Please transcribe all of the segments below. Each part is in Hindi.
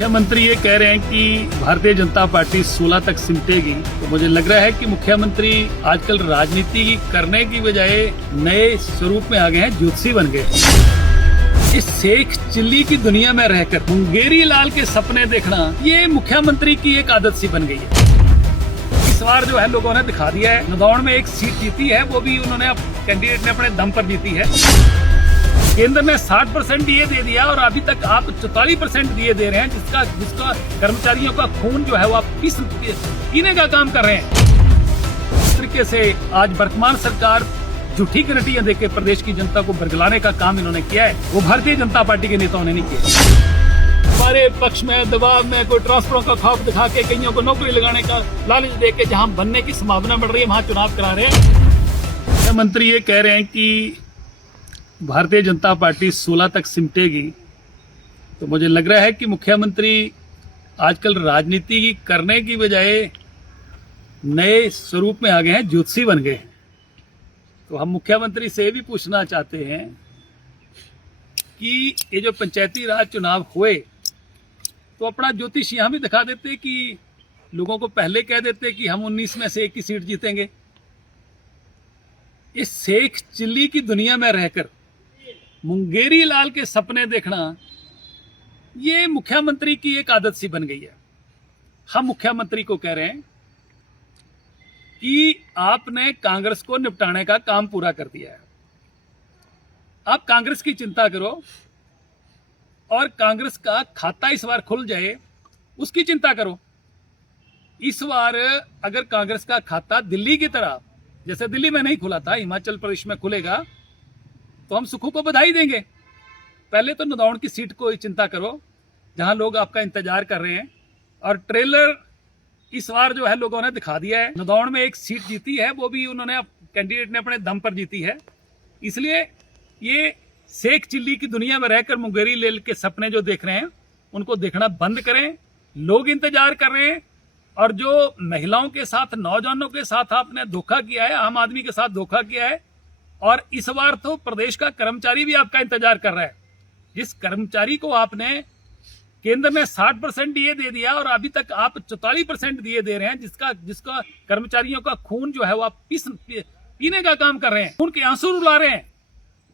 मुख्यमंत्री ये कह रहे हैं कि भारतीय जनता पार्टी 16 तक सिमटेगी, तो मुझे लग रहा है कि मुख्यमंत्री आजकल राजनीति करने की बजाय नए स्वरूप में आ गए हैं, ज्योतिषी बन गए। इस शेख चिल्ली की दुनिया में रहकर मुंगेरी लाल के सपने देखना, ये मुख्यमंत्री की एक आदत सी बन गई है। इस बार जो है लोगों ने दिखा दिया है, नदौड़ में एक सीट जीती है, वो भी उन्होंने कैंडिडेट ने अपने दम पर जीती है। केंद्र ने 60% डीए दे दिया और अभी तक आप 44% डीए दे रहे हैं, जिसका कर्मचारियों का खून जो है वो आप पीने का काम कर रहे हैं। इस तरीके से आज वर्तमान सरकार झूठी गारंटियां देकर प्रदेश की जनता को बरगलाने का काम इन्होंने किया है, वो भारतीय जनता पार्टी के नेताओं ने नहीं किया। हमारे पक्ष में दबाव में कोई ट्रांसफरों का खौफ दिखा के कईयों को नौकरी लगाने का लालच दे के जहां बनने की संभावना बढ़ रही है वहां चुनाव करा रहे हैं। मुख्यमंत्री ये कह रहे हैं कि भारतीय जनता पार्टी 16 तक सिमटेगी, तो मुझे लग रहा है कि मुख्यमंत्री आजकल राजनीति करने की बजाय नए स्वरूप में आ गए हैं, ज्योतिषी बन गए। तो हम मुख्यमंत्री से भी पूछना चाहते हैं कि ये जो पंचायती राज चुनाव हुए तो अपना ज्योतिष यहां भी दिखा देते कि लोगों को पहले कह देते कि हम 19 में से 1 की सीट जीतेंगे। इस शेख चिल्ली की दुनिया में रहकर मुंगेरी लाल के सपने देखना, ये मुख्यमंत्री की एक आदत सी बन गई है। हम मुख्यमंत्री को कह रहे हैं कि आपने कांग्रेस को निपटाने का काम पूरा कर दिया है। आप कांग्रेस की चिंता करो और कांग्रेस का खाता इस बार खुल जाए, उसकी चिंता करो। इस बार अगर कांग्रेस का खाता दिल्ली की तरह, जैसे दिल्ली में नहीं खुला था, हिमाचल प्रदेश में खुलेगा तो हम सुखू को बधाई देंगे। पहले तो नदौड़ की सीट को चिंता करो, जहां लोग आपका इंतजार कर रहे हैं। और ट्रेलर इस बार जो है लोगों ने दिखा दिया है। नदौड़ में एक सीट जीती है, वो भी उन्होंने कैंडिडेट ने अपने दम पर जीती है। इसलिए ये शेख चिल्ली की दुनिया में रहकर मुंगेरी लाल के सपने जो देख रहे हैं, उनको देखना बंद करें। लोग इंतजार कर रहे हैं। और जो महिलाओं के साथ, नौजवानों के साथ आपने धोखा किया है, आम आदमी के साथ धोखा किया है, और इस बार तो प्रदेश का कर्मचारी भी आपका इंतजार कर रहा है। जिस कर्मचारी को आपने केंद्र ने 60% डीए दे दिया और अभी तक आप 44% डीए दे रहे हैं, जिसका कर्मचारियों का खून जो है वो आप पीने का काम कर रहे हैं, खून के आंसू रुला रहे हैं,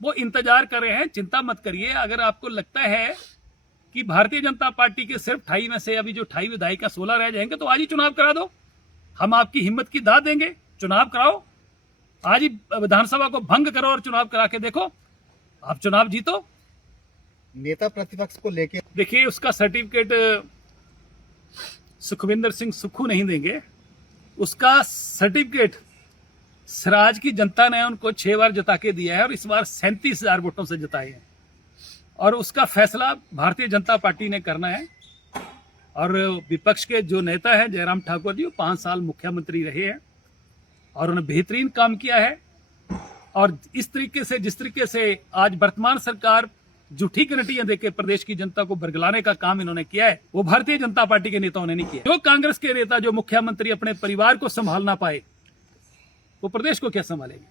वो इंतजार कर रहे हैं। चिंता मत करिए। अगर आपको लगता है कि भारतीय जनता पार्टी के सिर्फ 28 में से अभी जो 28 विधायिका 16 रह जाएंगे, तो आज ही चुनाव करा दो। हम आपकी हिम्मत की दाद देंगे, चुनाव कराओ। आज ही विधानसभा को भंग करो और चुनाव करा के देखो, आप चुनाव जीतो। नेता प्रतिपक्ष को लेके देखिए, उसका सर्टिफिकेट सुखविंदर सिंह सुक्खू नहीं देंगे। उसका सर्टिफिकेट सराज की जनता ने उनको 6 बार जिता के दिया है और इस बार 37,000 वोटों से जिताए हैं। और उसका फैसला भारतीय जनता पार्टी ने करना है। और विपक्ष के जो नेता हैं जयराम ठाकुर जी, वो 5 साल मुख्यमंत्री रहे हैं और उन्होंने बेहतरीन काम किया है। और इस तरीके से, जिस तरीके से आज वर्तमान सरकार झूठी गारंटियां देकर प्रदेश की जनता को बरगलाने का काम इन्होंने किया है, वो भारतीय जनता पार्टी के नेताओं ने नहीं किया। जो कांग्रेस के नेता, जो मुख्यमंत्री अपने परिवार को संभाल ना पाए, वो प्रदेश को क्या संभालेंगे?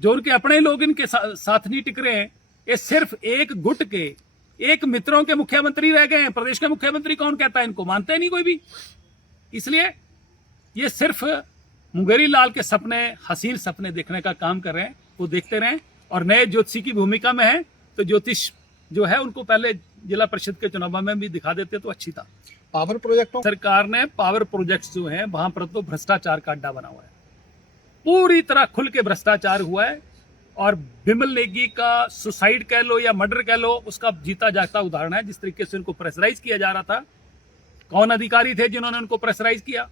जो उनके अपने लोग इनके साथ नहीं टिक रहे हैं, ये सिर्फ एक गुट के, एक मित्रों के मुख्यमंत्री रह गए हैं। प्रदेश का मुख्यमंत्री कौन कहता है? इनको मानते नहीं कोई भी। इसलिए ये सिर्फ मुंगेरी लाल के सपने, हसीन सपने देखने का काम कर रहे हैं। वो देखते रहें और नए ज्योतिषी की भूमिका में है, तो ज्योतिष जो है उनको पहले जिला परिषद के चुनाव में भी दिखा देते तो अच्छी था। पावर प्रोजेक्टों, सरकार ने पावर प्रोजेक्ट्स जो हैं वहां पर तो भ्रष्टाचार का अड्डा बना हुआ है, पूरी तरह खुल के भ्रष्टाचार हुआ है। और बिमल नेगी का सुसाइड कह लो या मर्डर कह लो, उसका जीता जागता उदाहरण है। जिस तरीके से उनको प्रेशराइज किया जा रहा था, कौन अधिकारी थे जिन्होंने उनको प्रेशराइज किया,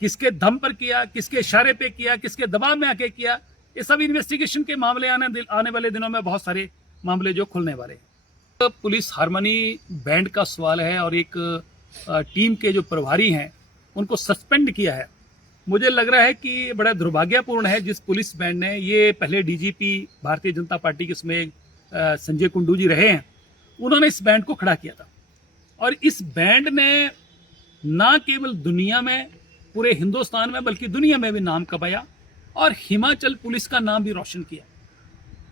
किसके दम पर किया, किसके इशारे पे किया, किसके दबाव में आके किया, ये सब इन्वेस्टिगेशन के मामले आने वाले दिनों में बहुत सारे मामले जो खुलने वाले हैं। तो पुलिस हारमोनी बैंड का सवाल है और एक टीम के जो प्रभारी हैं उनको सस्पेंड किया है। मुझे लग रहा है कि बड़ा दुर्भाग्यपूर्ण है। जिस पुलिस बैंड ने, ये पहले डीजीपी भारतीय जनता पार्टी के इसमें संजय कुंडू जी रहे हैं, उन्होंने इस बैंड को खड़ा किया था। और इस बैंड ने ना केवल दुनिया में, पूरे हिंदुस्तान में, बल्कि दुनिया में भी नाम कमाया और हिमाचल पुलिस का नाम भी रोशन किया।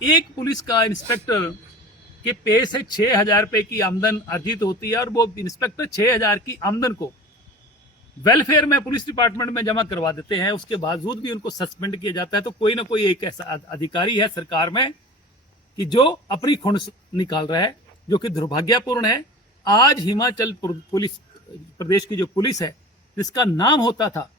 एक पुलिस का इंस्पेक्टर कि पे से 6,000 रुपए की आमदन अर्जित होती है और वो इंस्पेक्टर 6,000 की आमदन को वेलफेयर में पुलिस डिपार्टमेंट में जमा करवा देते हैं, उसके बावजूद भी उनको सस्पेंड किया जाता है। तो कोई ना कोई एक ऐसा अधिकारी है सरकार में कि जो अपनी खुंड निकाल रहा है, जो कि दुर्भाग्यपूर्ण है। आज हिमाचल पुलिस प्रदेश की जो पुलिस है, जिसका नाम होता था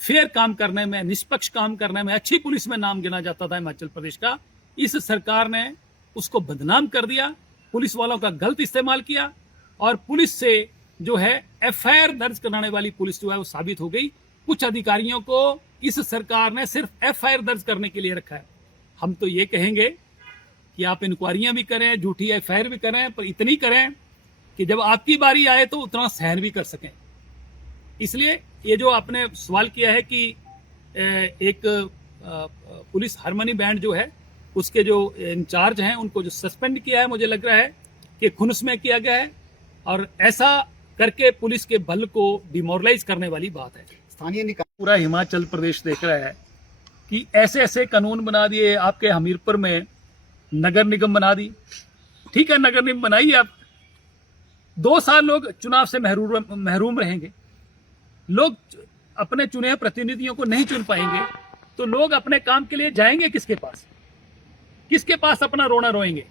फेयर काम करने में, निष्पक्ष काम करने में, अच्छी पुलिस में नाम गिना जाता था हिमाचल प्रदेश का, इस सरकार ने उसको बदनाम कर दिया, पुलिस वालों का गलत इस्तेमाल किया और पुलिस से जो है एफआईआर दर्ज कराने वाली पुलिस जो है वो साबित हो गई। कुछ अधिकारियों को इस सरकार ने सिर्फ एफआईआर दर्ज करने के लिए रखा है। हम तो ये कहेंगे कि आप इंक्वायरियां भी करें, झूठी एफआईआर भी करें, पर इतनी करें कि जब आपकी बारी आए तो उतना सहन भी कर सकें। इसलिए ये जो आपने सवाल किया है कि एक पुलिस हारमोनी बैंड जो है उसके जो इंचार्ज हैं उनको जो सस्पेंड किया है, मुझे लग रहा है कि खुन्स में किया गया है और ऐसा करके पुलिस के बल को डिमोरलाइज करने वाली बात है। स्थानीय निकाय पूरा हिमाचल प्रदेश देख रहा है कि ऐसे ऐसे कानून बना दिए। आपके हमीरपुर में नगर निगम बना दी, ठीक है, नगर निगम बनाइए आप, 2 साल लोग चुनाव से महरूम रहेंगे, लोग अपने चुने प्रतिनिधियों को नहीं चुन पाएंगे, तो लोग अपने काम के लिए जाएंगे किसके पास? किसके पास अपना रोना रोएंगे?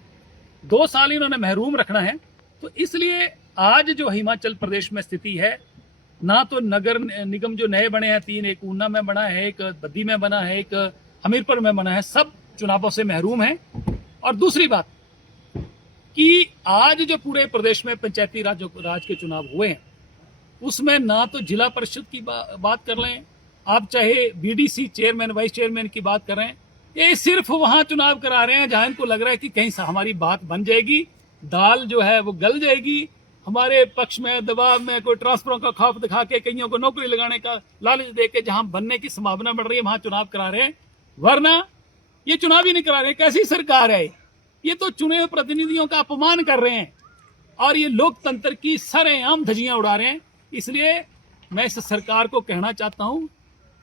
2 साल इन्होंने महरूम रखना है। तो इसलिए आज जो हिमाचल प्रदेश में स्थिति है, ना तो नगर निगम जो नए बने हैं 3, एक ऊना में बना है, एक बद्दी में बना है, एक हमीरपुर में बना है, सब चुनावों से महरूम हैं। और दूसरी बात कि आज जो पूरे प्रदेश में पंचायती राज के चुनाव हुए हैं, उसमें ना तो जिला परिषद की बात कर लें आप, चाहे बीडीसी चेयरमैन वाइस चेयरमैन की बात करें, ये सिर्फ वहां चुनाव करा रहे हैं जहां इनको लग रहा है कि कहीं से हमारी बात बन जाएगी, दाल जो है वो गल जाएगी, हमारे पक्ष में दबाव में कोई ट्रांसफरों का खौफ दिखा के कईयों को नौकरी लगाने का लालच दे के जहां बनने की संभावना बढ़ रही है वहां चुनाव करा रहे हैं। वरना ये चुनाव ही नहीं करा रहे। कैसी सरकार है ये? तो चुने हुए प्रतिनिधियों का अपमान कर रहे हैं और ये लोकतंत्र की सरेआम धज्जियां उड़ा रहे हैं। इसलिए मैं इस सरकार को कहना चाहता हूं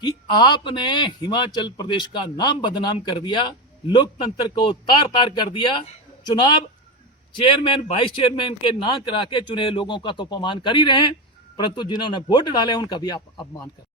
कि आपने हिमाचल प्रदेश का नाम बदनाम कर दिया, लोकतंत्र को तार तार कर दिया। चुनाव चेयरमैन वाइस चेयरमैन के ना करा के चुने लोगों का तो अपमान कर ही रहे हैं, परंतु जिन्होंने वोट डाले उनका भी आप अपमान कर